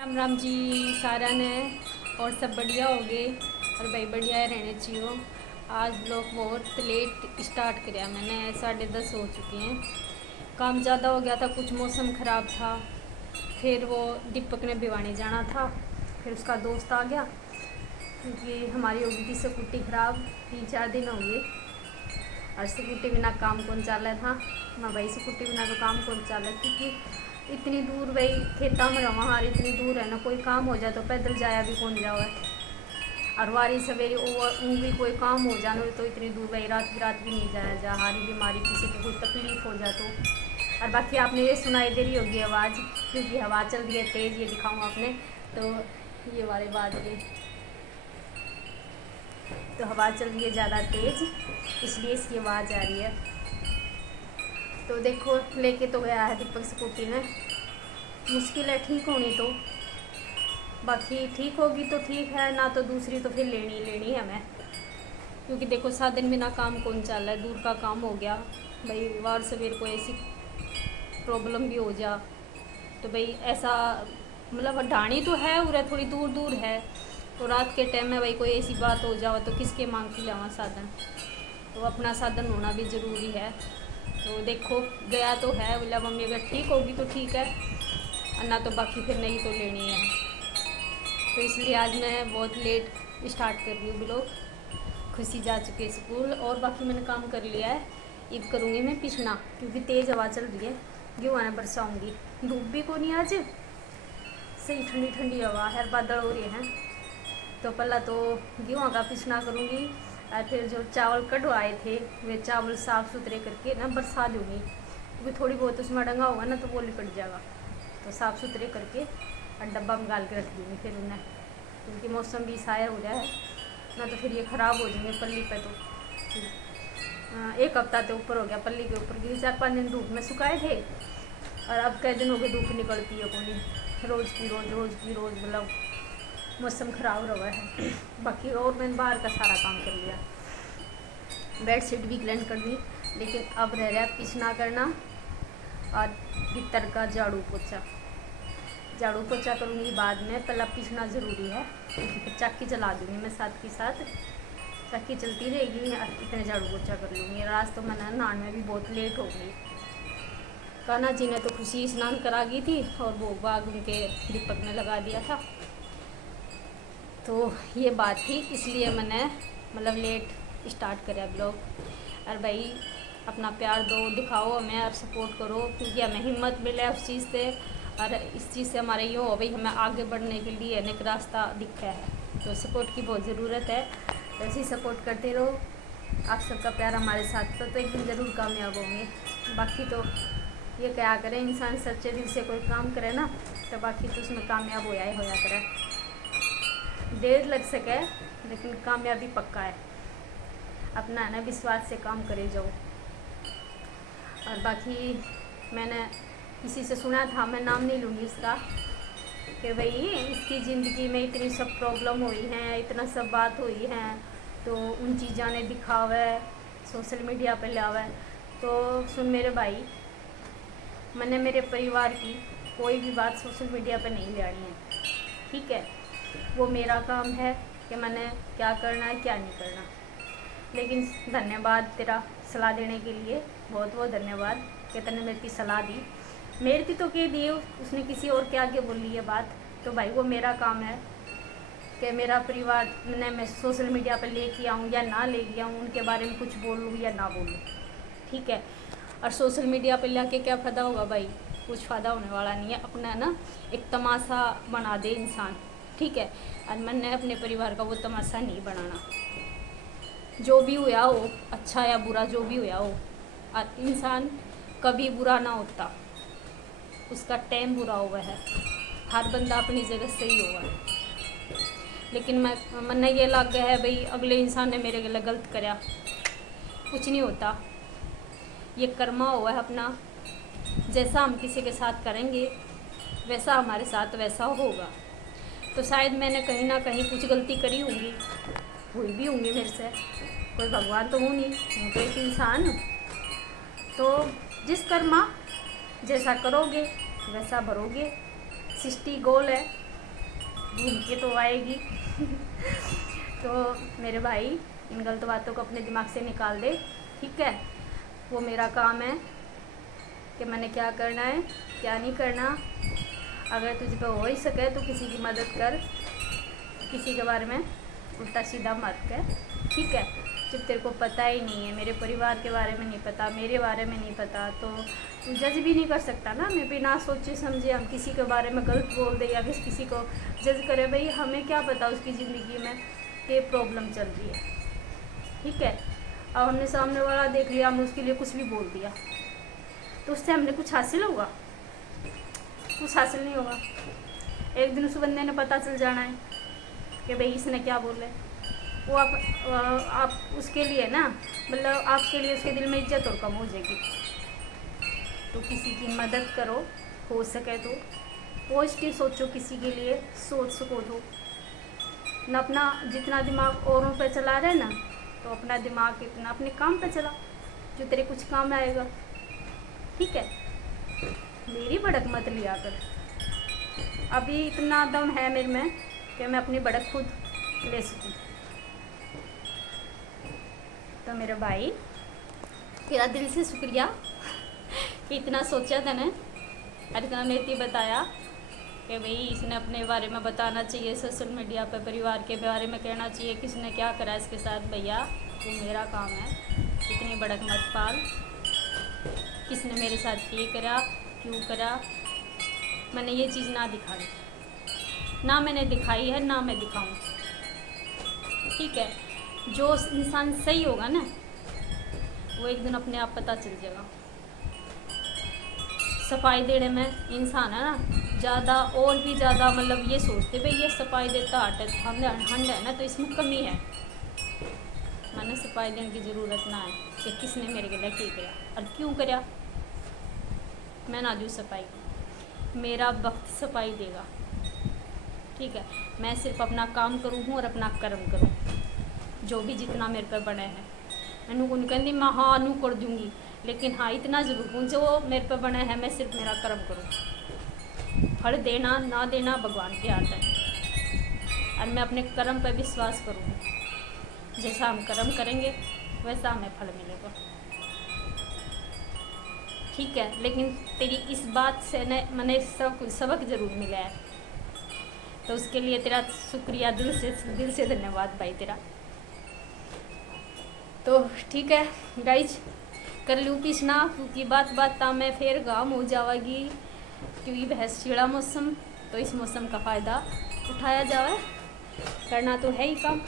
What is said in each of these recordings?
राम राम जी सारा ने और सब बढ़िया हो गए और भाई बढ़िया रहने चाहिए। आज लोग बहुत लेट स्टार्ट किया, मैंने 10:30 हो चुके हैं। काम ज़्यादा हो गया था, कुछ मौसम ख़राब था, फिर वो दीपक ने भिवानी जाना था, फिर उसका दोस्त आ गया क्योंकि हमारी हो गई थी स्कूटी ख़राब। 3-4 दिन हो गए और स्कूटी बिना काम कौन चला था ना भाई, स्कूटी बिना तो काम कौन चला, क्योंकि इतनी दूर भाई खेता में रहा हार इतनी दूर है ना, कोई काम हो जाए तो पैदल जाया भी कौन जाओ है, और वारी सवेरे भी कोई काम हो जाए तो इतनी दूर भाई रात भी नहीं जाया जा, हारी बीमारी किसी को कोई तकलीफ हो जाए तो। और बाकी आपने ये सुनाई दे रही होगी आवाज़, क्योंकि हवा चल रही है तेज़, ये दिखाऊँ आपने तो ये वाली बात है, तो हवा चल रही है ज़्यादा तेज़ इसलिए इसकी आवाज़ आ रही है। तो देखो लेके तो गया है दीपक स्कूटी में, मुश्किल है ठीक होनी तो, बाकी ठीक होगी तो ठीक है, ना तो दूसरी तो फिर लेनी है हमें, क्योंकि देखो 7 दिन बिना काम कौन चल रहा है, दूर का काम हो गया भाई, वार सवेर को ऐसी प्रॉब्लम भी हो जा तो भाई ऐसा मतलब ढाणी तो है और थोड़ी दूर दूर है, तो रात के टाइम में भाई कोई ऐसी बात हो जाओ तो किसके मांग के लावा साधन, तो अपना साधन होना भी ज़रूरी है। तो देखो गया तो है, बोला मम्मी अगर ठीक होगी तो ठीक है, और ना तो बाकी फिर नहीं तो लेनी है। तो इसलिए आज मैं बहुत लेट स्टार्ट कर रही हूँ ब्लॉग। खुशी जा चुकी है स्कूल और बाकी मैंने काम कर लिया है, अब करूँगी मैं पिछना, क्योंकि तेज़ हवा चल रही है, गेहूँ आना बरसाऊँगी, धूप भी को नहीं आज, सही ठंडी ठंडी हवा है, बादल हो रहे हैं, तो पहला तो गेहूँ का पिछना करूँगी, और फिर जो चावल कटवाए थे वे चावल साफ़ सुथरे करके ना बरसा दूँगी, क्योंकि थोड़ी बहुत उसमें डंगा होगा ना तो वो लिपट जाएगा, तो साफ़ सुथरे करके और डब्बा में डाल के रख दूँगी फिर उन्हें, क्योंकि मौसम भी साया हो रहा है ना, तो फिर ये ख़राब हो जाएंगे पल्ली पे। तो 1 हफ्ता तो ऊपर हो गया पल्ली के ऊपर, क्योंकि 4-5 दिन धूप में सुखाए थे, और अब कई दिन हो गए धूप निकलती है कोई, रोज़ की रोज़ मतलब मौसम ख़राब रहा है। बाकी और मैंने बाहर का सारा काम कर लिया, बेडशीट भी क्लीन कर दी, लेकिन अब रह रहा है पिछना करना और भीतर का झाड़ू पोछा करूँगी बाद में, पहला पिछना ज़रूरी है, फिर चाकी चला दूँगी मैं साथ के साथ, चाकी चलती रहेगी, इतने झाड़ू पोछा कर लूँगी। आज तो मैंने नहान में भी बहुत लेट हो गई, कान्हा जी ने तो खुशी स्नान करा गई थी और भोग बाग उनके दीपक ने लगा दिया था, तो ये बात थी, इसलिए मैंने मतलब लेट स्टार्ट करा ब्लॉग। और भाई अपना प्यार दो, दिखाओ हमें और सपोर्ट करो, क्योंकि हमें हिम्मत मिले उस चीज़ से, और इस चीज़ से हमारे यूँ हो भाई हमें आगे बढ़ने के लिए एक रास्ता दिखा है, तो सपोर्ट की बहुत ज़रूरत है, तो ऐसे ही सपोर्ट करते रहो, आप सबका प्यार हमारे साथ, तो एक दिन ज़रूर कामयाब होंगे। बाकी तो ये क्या करें, इंसान सच्चे दिल से कोई काम करे ना, तो बाकी तो उसमें कामयाब होया करे, देर लग सके लेकिन कामयाबी पक्का है, अपना है ना विश्वास से काम करे जाओ। और बाकी मैंने किसी से सुना था, मैं नाम नहीं लूँगी उसका, कि भाई इसकी ज़िंदगी में इतनी सब प्रॉब्लम हुई हैं, इतना सब बात हुई हैं, तो उन चीज़ों ने दिखावे सोशल मीडिया पे लावे। तो सुन मेरे भाई, मैंने मेरे परिवार की कोई भी बात सोशल मीडिया पे नहीं लानी है, ठीक है, वो मेरा काम है कि मैंने क्या करना है क्या नहीं करना। लेकिन धन्यवाद तेरा सलाह देने के लिए, बहुत बहुत धन्यवाद कि तूने मेरी सलाह दी, मेरी थी तो कह दी, उसने किसी और के आगे बोली है बात, तो भाई वो मेरा काम है कि मेरा परिवार मैं सोशल मीडिया पर लेके आऊँ या ना लेके आऊँ, उनके बारे में कुछ बोलूँ या ना बोलूँ, ठीक है। और सोशल मीडिया पर ला के क्या फ़ायदा होगा भाई, कुछ फ़ायदा होने वाला नहीं है, अपना ना एक तमाशा बना दे इंसान, ठीक है, और मैंने अपने परिवार का वो तमाशा नहीं बनाना, जो भी हुआ हो अच्छा या बुरा जो भी हुआ हो, और इंसान कभी बुरा ना होता, उसका टाइम बुरा हुआ है, हर बंदा अपनी जगह सही हुआ है, लेकिन मन ये लग गया है भाई अगले इंसान ने मेरे गले गलत कराया, कुछ नहीं होता, ये कर्मा हुआ है अपना, जैसा हम किसी के साथ करेंगे वैसा हमारे साथ वैसा होगा। तो शायद मैंने कहीं ना कहीं कुछ गलती करी होंगी, हुई भी होंगी मेरे से, कोई भगवान तो हूँ नहीं, मैं तो एक इंसान हूँ, तो जिस कर्मा जैसा करोगे वैसा भरोगे, सृष्टि गोल है, घूम के तो आएगी। तो मेरे भाई इन गलत बातों को अपने दिमाग से निकाल दे, ठीक है। वो मेरा काम है कि मैंने क्या करना है क्या नहीं करना। अगर तुझ पे हो ही सके तो किसी की मदद कर, किसी के बारे में उल्टा सीधा मत कर, ठीक है। जब तेरे को पता ही नहीं है, मेरे परिवार के बारे में नहीं पता, मेरे बारे में नहीं पता, तो तू जज भी नहीं कर सकता ना। मैं बिना सोचे समझे हम किसी के बारे में गलत बोल दे या फिर किसी को जज करे। भाई हमें क्या पता उसकी ज़िंदगी में क्या प्रॉब्लम चल रही है, ठीक है। अब हमने सामने वाला देख लिया, हम उसके लिए कुछ भी बोल दिया तो उससे हमने कुछ हासिल होगा? कुछ हासिल नहीं होगा। एक दिन उस बंदे ने पता चल जाना है कि भाई इसने क्या बोला है। वो आप उसके लिए ना, मतलब आपके लिए उसके दिल में इज्जत और कम हो जाएगी। तो किसी की मदद करो, हो सके तो पॉजिटिव सोचो, किसी के लिए सोच सको तो न। अपना जितना दिमाग औरों पे चला रहे ना, तो अपना दिमाग इतना अपने काम पे चला जो तेरे कुछ काम आएगा, ठीक है। मेरी भड़क मत लिया कर। अभी इतना दम है मेरे में कि मैं अपनी भड़क खुद ले सकूँ। तो मेरे भाई तेरा दिल से शुक्रिया कि इतना सोचा तूने और इतना मेरे को बताया कि भाई इसने अपने बारे में बताना चाहिए, सोशल मीडिया पे परिवार के बारे में कहना चाहिए, किसने क्या करा इसके साथ। भैया वो मेरा काम है, इतनी भड़क मत पाल। किसने मेरे साथ ये करा, क्यों करा, मैंने ये चीज़ ना दिखाई, ना मैंने दिखाई है, ना मैं दिखाऊं, ठीक है। जो इंसान सही होगा ना, वो एक दिन अपने आप पता चल जाएगा। सफाई देने में इंसान है ना ज़्यादा और भी ज़्यादा, मतलब ये सोचते भाई ये सफाई देता हंड है ना, तो इसमें कमी है। मैंने सफाई देने की ज़रूरत ना है कि किसने मेरे के लिए क्या करा और क्यों करा। मैं ना दूँ सफाई, मेरा वक्त सफाई देगा, ठीक है। मैं सिर्फ अपना काम करूँ हूँ और अपना कर्म करूँ, जो भी जितना मेरे पर बने हैं। मैंने को नहीं कहती मैं हाँ नू कर दूँगी, लेकिन हाँ इतना ज़रूर हूँ जो मेरे पर बने हैं, मैं सिर्फ मेरा कर्म करूँ। फल देना ना देना भगवान के हाथ है, और मैं अपने कर्म पर विश्वास करूँगी। जैसा हम कर्म करेंगे वैसा हमें फल मिलेगा, ठीक है। लेकिन तेरी इस बात से न मैंने सब कुछ सबक ज़रूर मिला है, तो उसके लिए तेरा शुक्रिया, दिल से धन्यवाद भाई तेरा। तो ठीक है गाइज, कर लूँ पिछना क्योंकि बात में फिर गाम हो जाएगी, क्योंकि भैंस चिड़ा मौसम, तो इस मौसम का फ़ायदा उठाया जाए। करना तो है ही काम,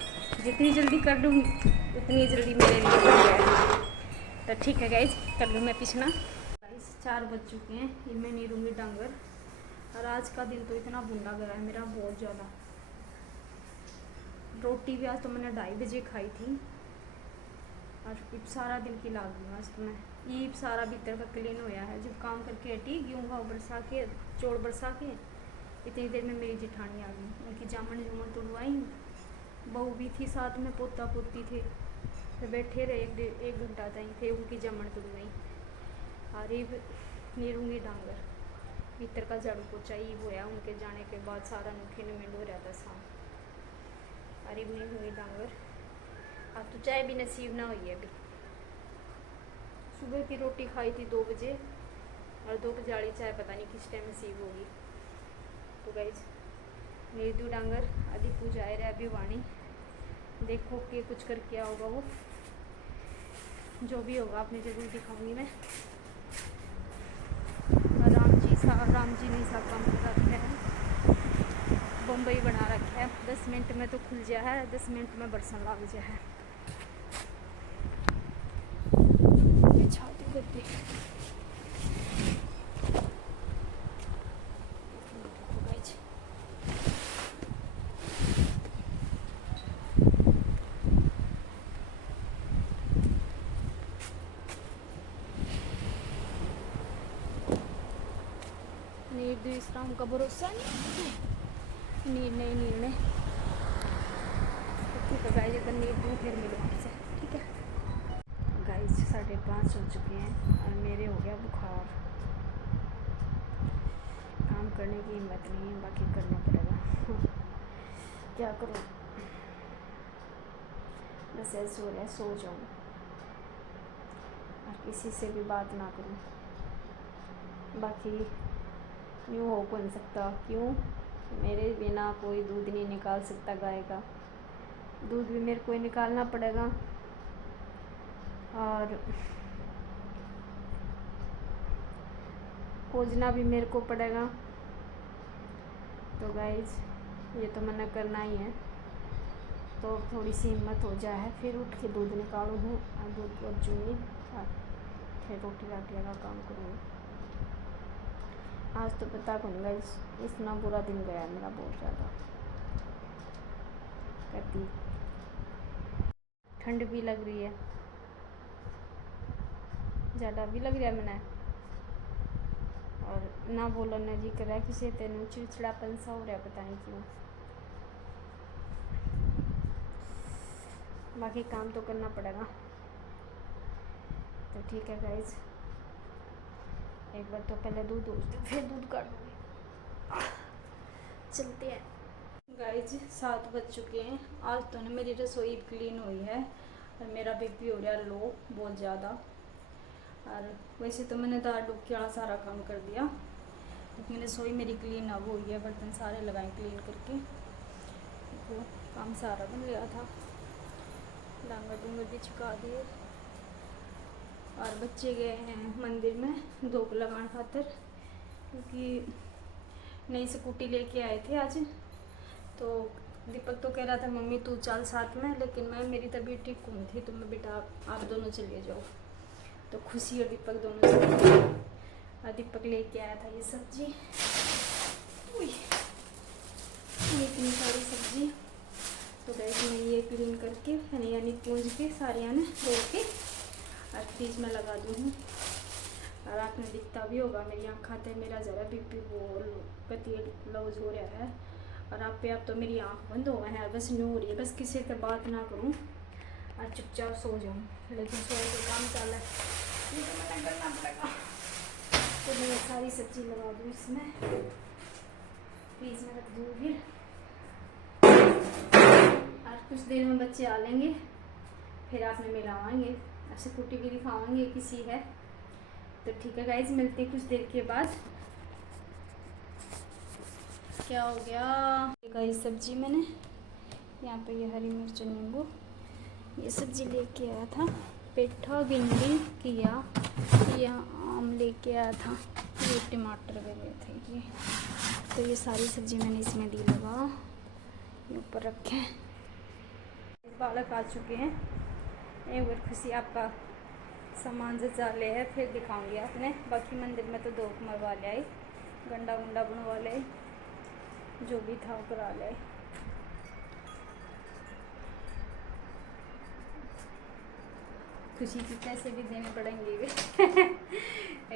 जितनी जल्दी कर लूँगी उतनी जल्दी मेरे लिए बढ़िया है। तो ठीक है गाइज, कर लूँ मैं पिछना। गाइज 4 बज चुके हैं, ये मैं नहीं दूँगी डांगर। और आज का दिन तो इतना बुंदा गया है मेरा, बहुत ज़्यादा। रोटी भी आज तो मैंने 2:30 बजे खाई थी, और सारा दिन की लाग गई आज तो मैं। ये सारा भीतर का क्लीन होया है, जब काम करके हटी गेहूँ घाव बरसा के चौड़ बरसा के, इतनी देर में मेरी जेठानी आ गई। उनकी जामन जुमन तोड़वाई, बहू भी थी साथ में, पोता पोती थे, तो बैठे रहे 1 घंटा तक थे, उनकी जामन तोड़वाई। अरे नीरूंगी डांगर भीतर का झाड़ू पोछा ही होया, उनके जाने के बाद सारा नुखे में मिल हो रहा था शाम। अरे नहीं हुई डांगर, अब तो चाय भी नसीब ना हुई है। अभी सुबह की रोटी खाई थी 2 बजे, और 2 बजे वाली चाय पता नहीं किस टाइम नसीब होगी। तो गाइज मेरी 2 डांगर आदि पूजा आए रहे अभी वाणी, देखो कि कुछ कर क्या होगा, वो जो भी होगा अपनी जरूर दिखाऊंगी मैं। राम जी ने सा काम कर रखा है, बम्बई बना रखा है। 10 मिनट में तो खुल जा है, 10 मिनट में बरसन लग जा है। छाती करती नीर इस्लाम का भरोसा नहीं, नीर नहीं नीर नहीं। ठीक है गाइस, अगर नीर दूँ फिर मिलो आपसे, ठीक है गाइस। 5:30 हो चुके हैं और मेरे हो गया बुखार। काम करने की हिम्मत नहीं है, बाकी करना पड़ेगा। क्या करूँ, बस ऐसे हो रहा है सो जाऊँ और किसी से भी बात ना करूँ। बाकी यूँ हो कौन सकता, क्यों, मेरे बिना कोई दूध नहीं निकाल सकता गाय का, दूध भी मेरे को ही निकालना पड़ेगा और खोजना भी मेरे को पड़ेगा। तो गाइज ये तो मैंने करना ही है, तो थोड़ी सी हिम्मत हो जाए फिर उठ के दूध निकालूँ और दूध को चूँगी और फिर रोटी राटिया का काम करूँगी। आज तो पता कौन गाइज, इतना बुरा दिन गया मेरा, बहुत ज़्यादा करती, ठंड भी लग रही है, ज़्यादा भी लग रहा है मैंने, और ना बोलना जी कर रहा है किसी तेन, चिड़चिड़ापन सा हो रहा है, पता नहीं क्यों। बाकी काम तो करना पड़ेगा। तो ठीक है गाइज, एक बार तो पहले दूध फिर दूध काटूंगी, चलते हैं। गाइज 7 बज चुके हैं। आज तो ना मेरी रसोई क्लीन हुई है और मेरा बीपी हो रहा है लो बहुत ज़्यादा। और वैसे तो मैंने दाल डूब के सारा काम कर दिया, लेकिन रसोई मेरी क्लीन अब हुई है, बर्तन सारे लगाए क्लीन करके, तो काम सारा बन गया था, डांगर डूंगर भी छिका दिए। और बच्चे गए हैं मंदिर में धूप लगाने खातर, क्योंकि नई स्कूटी लेके आए थे आज। तो दीपक तो कह रहा था मम्मी तू चल साथ में, लेकिन मैं मेरी तबीयत ठीक कम थी, तो मैं बेटा आप दोनों चले जाओ। तो खुशी और दीपक दोनों चले गए और दीपक लेके आया था ये सब्जी, इतनी सारी सब्जी। तो गैस मैं ये क्लीन करके यानी पूंज के सारे यानी धो के और फ्रिज में लगा दूँ। और आपने दिखता भी होगा मेरी आँख खाते मेरा ज़रा बीपी वो गति लूज हो रहा है, और आप पे अब तो मेरी आँख बंद हो गए हैं, बस न्यू हो रही है, बस किसी से बात ना करूँ और चुपचाप सो जाऊँ, लेकिन सोए तो काम चल है, ये तो मैंने करना पड़ेगा। तो मैं सारी सब्जी लगा दूँ इसमें, फ्रीज में रख दूँ फिर, और कुछ देर में बच्चे आ लेंगे, फिर आपने मिलावाएंगे, आपसे स्कूटी भी दिखावाएंगे किसी है। तो ठीक है गाइज, मिलते कुछ देर के बाद। क्या हो गया गाइस, सब्जी मैंने यहाँ पे ये हरी मिर्च नींबू ये सब्जी लेके आया था, पेठा भिंडी किया, ये आम लेके आया था, ये टमाटर वगैरह थे ये। तो ये सारी सब्जी मैंने इसमें दी लगा, ये ऊपर रखे। बालक आ चुके हैं, एक बार खुशी आपका सामान जो चाले है फिर दिखाऊंगी आपने। बाकी मंदिर में तो धूप मरवा ले आई, गंडा गुंडा बनवा ले, जो भी था वो करा ले। खुशी के पैसे भी देने पड़ेंगे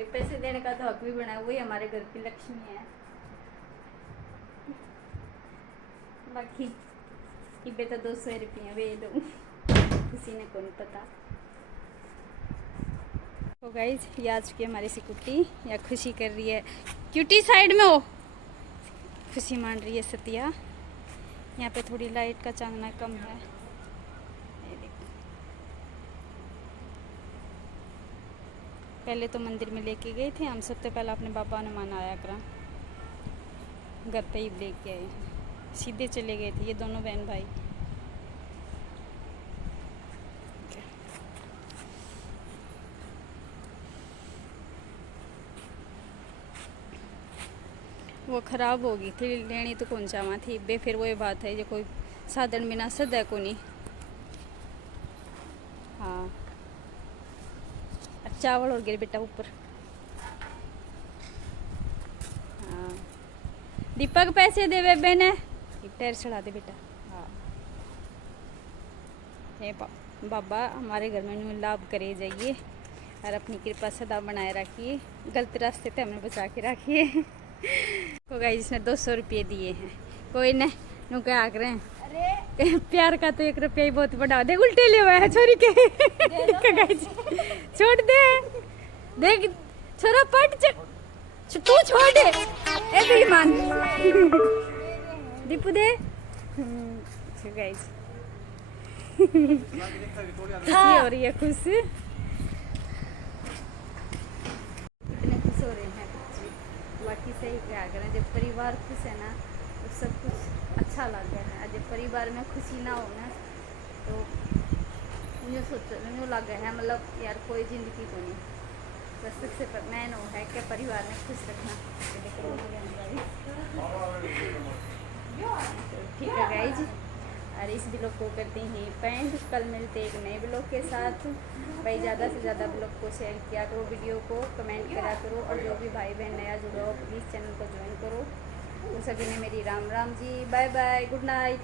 पैसे देने का तो हक भी बना, वही हमारे घर की लक्ष्मी है। बाकी इबे तो 200 रुपये वे दूँ, किसी ने कौन पता। तो गाइज ये आ चुकी है हमारी स्कूटी, या खुशी कर रही है क्यूटी साइड में हो, खुशी मान रही है सतिया। यहाँ पे थोड़ी लाइट का चांदना कम है, ये देखो। पहले तो मंदिर में लेके गए थे हम, सबसे पहले अपने पापा ने मनाया करा, घर पे ही लेके आए, सीधे चले गए थे ये दोनों बहन भाई। वो ख़राब हो गई थी, लेनी तो कौन चावा थी बे, फिर वही बात है जो कोई साधन बिना सदा को नहीं। हाँ चावल और गिर बेटा ऊपर। हाँ दीपक पैसे दे बेबे ने, टायर चढ़ा दे बेटा। हाँ हे बाबा हमारे घर में लाभ करे जाइए और अपनी कृपा सदा बनाए रखिए, गलत रास्ते पे हमें बचा के रखिए। को गाइस जिसने 200 रुपये दिए हैं, कोई ने नु क्या आख रहे हैं, अरे प्यार का तो 1 रुपया ही बहुत बड़ा, देख उल्टे ले हुआ है छोरी के। गाइस छोड़ दे, देख छोरा पट तू छोड़ दे, ए बेईमान दीपू दे, गाइस खुशी हो रही है, खुश, इतने खुश हो रहे हैं बच्चे। बाकी सही क्या करें, जब परिवार खुश है ना तो सब कुछ अच्छा लगता है। जब परिवार में खुशी ना हो ना तो यूँ लग है मतलब यार कोई ज़िंदगी को नहीं। बस सबसे मेन वो है कि परिवार में खुश रखना। तो ठीक है गाइज, और इस ब्लॉग को करते हैं पेंट। कल मिलते एक नए ब्लॉग के साथ। भाई ज़्यादा से ज़्यादा ब्लॉग को शेयर किया करो, वीडियो को कमेंट करा करो, और जो भी भाई बहन नया जुड़ा हो प्लीज़ चैनल को ज्वाइन करो। तो सभी ने मेरी Ram Ram ji, bye bye, good night.